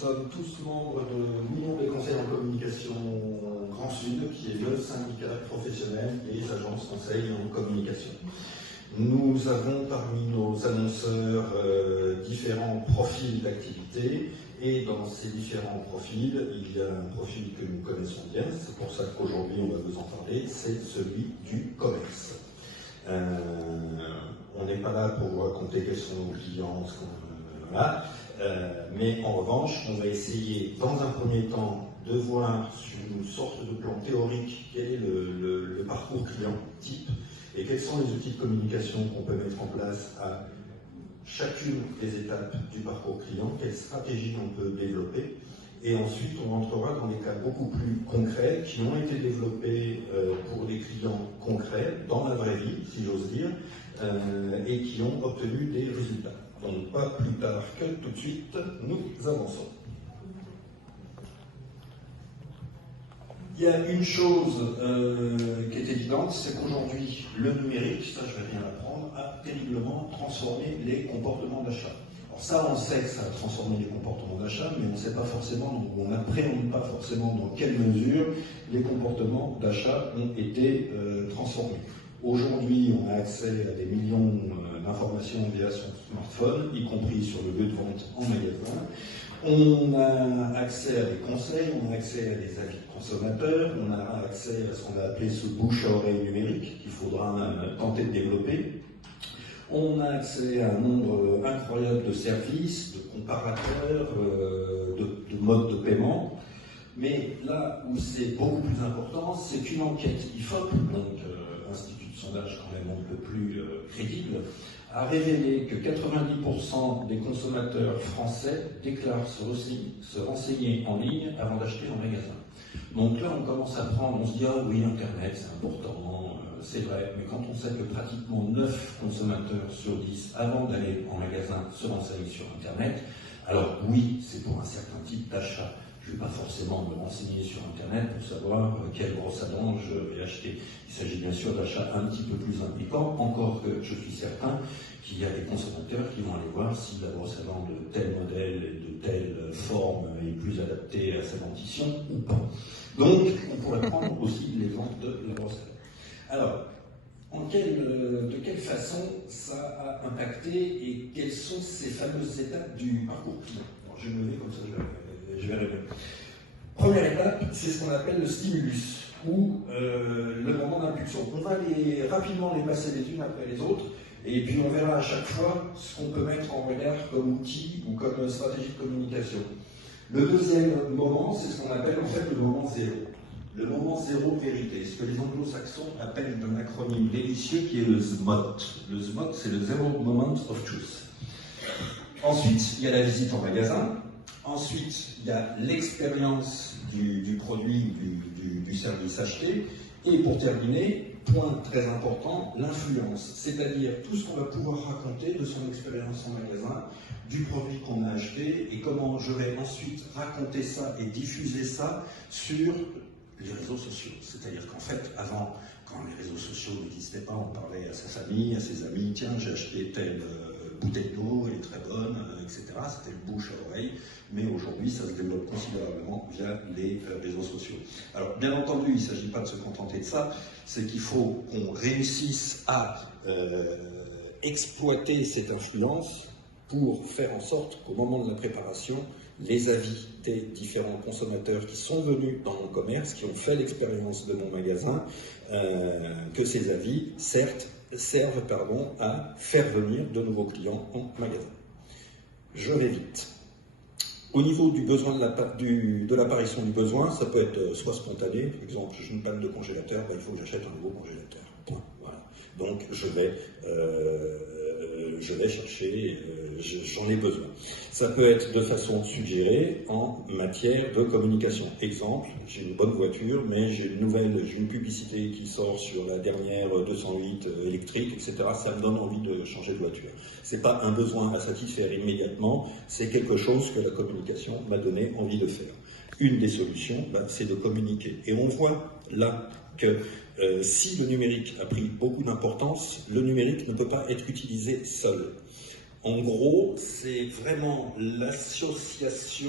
sommes tous membres de l'Union des conseils en communication Grand Sud, qui est le syndicat professionnel des agences conseils en communication. Nous avons parmi nos annonceurs différents profils d'activité, et dans ces différents profils, il y a un profil que nous connaissons bien, c'est pour ça qu'aujourd'hui on va vous en parler, c'est celui du commerce. On n'est pas là pour vous raconter quels sont nos clients, voilà. Mais en revanche, on va essayer dans un premier temps de voir sur une sorte de plan théorique quel est le parcours client type et quels sont les outils de communication qu'on peut mettre en place à chacune des étapes du parcours client, quelles stratégies on peut développer. Et ensuite, on entrera dans des cas beaucoup plus concrets qui ont été développés pour des clients concrets, dans la vraie vie, si j'ose dire, et qui ont obtenu des résultats. Donc, pas plus tard que tout de suite, nous avançons. Il y a une chose qui est évidente, c'est qu'aujourd'hui, le numérique, ça je vais rien apprendre, a terriblement transformé les comportements d'achat. Alors ça, on sait que ça a transformé les comportements d'achat, mais on ne sait pas forcément, on n'appréhende pas forcément dans quelle mesure les comportements d'achat ont été transformés. Aujourd'hui, on a accès à des millions d'informations via son smartphone, y compris sur le lieu de vente en magasin. On a accès à des conseils, on a accès à des avis de consommateurs, on a accès à ce qu'on a appelé ce bouche à oreille numérique qu'il faudra tenter de développer. On a accès à un nombre incroyable de services, de comparateurs, de modes de paiement. Mais là où c'est beaucoup plus important, c'est qu'une enquête IFOP, donc Institut de sondage quand même un peu plus crédible, a révélé que 90% des consommateurs français déclarent se renseigner en ligne avant d'acheter en magasin. Donc là, on commence à prendre, on se dit « Ah oui, Internet, c'est important, c'est vrai », mais quand on sait que pratiquement 9 consommateurs sur 10, avant d'aller en magasin, se renseignent sur Internet, alors oui, c'est pour un certain type d'achat. Je ne vais pas forcément me renseigner sur Internet pour savoir quelle brosse à dents je vais acheter. Il s'agit bien sûr d'achats un petit peu plus impliquants, encore que je suis certain qu'il y a des consommateurs qui vont aller voir si la brosse à dents de tel modèle et de telle forme est plus adaptée à sa dentition ou pas. Donc, on pourrait prendre aussi l'exemple de la brosse à dents. Alors, de quelle façon ça a impacté et quelles sont ces fameuses étapes du parcours client? Alors, je vais me lever comme ça, je vais rêver. Première étape, c'est ce qu'on appelle le stimulus, ou le moment d'impulsion. On va rapidement les passer les unes après les autres, et puis on verra à chaque fois ce qu'on peut mettre en regard comme outil ou comme stratégie de communication. Le deuxième moment, c'est ce qu'on appelle en fait le moment zéro. Le moment zéro vérité, ce que les anglo-saxons appellent d'un acronyme délicieux qui est le ZMOT. Le ZMOT, c'est le Zero Moment of Truth. Ensuite, il y a la visite en magasin. Ensuite, il y a l'expérience du produit, du service acheté. Et pour terminer, point très important, l'influence. C'est-à-dire tout ce qu'on va pouvoir raconter de son expérience en magasin, du produit qu'on a acheté, et comment je vais ensuite raconter ça et diffuser ça sur les réseaux sociaux. C'est-à-dire qu'en fait, avant, quand les réseaux sociaux n'existaient pas, on parlait à sa famille, à ses amis, tiens, j'ai acheté telle bouteille d'eau, elle est très bonne, etc. C'était le bouche à oreille, mais aujourd'hui, ça se développe considérablement via les réseaux sociaux. Alors, bien entendu, il ne s'agit pas de se contenter de ça, c'est qu'il faut qu'on réussisse à exploiter cette influence pour faire en sorte qu'au moment de la préparation, les avis des différents consommateurs qui sont venus dans mon commerce, qui ont fait l'expérience de mon magasin, que ces avis, certes, servent à faire venir de nouveaux clients en magasin. Je vais vite. Au niveau du besoin de l'apparition du besoin, ça peut être soit spontané, par exemple, j'ai une panne de congélateur, il faut que j'achète un nouveau congélateur. Voilà. Donc je vais chercher, j'en ai besoin. Ça peut être de façon suggérée en matière de communication. Exemple, j'ai une bonne voiture, mais j'ai une publicité qui sort sur la dernière 208 électrique, etc. Ça me donne envie de changer de voiture. C'est pas un besoin à satisfaire immédiatement, c'est quelque chose que la communication m'a donné envie de faire. Une des solutions, c'est de communiquer. Et on voit là que si le numérique a pris beaucoup d'importance, le numérique ne peut pas être utilisé seul. En gros, c'est vraiment l'association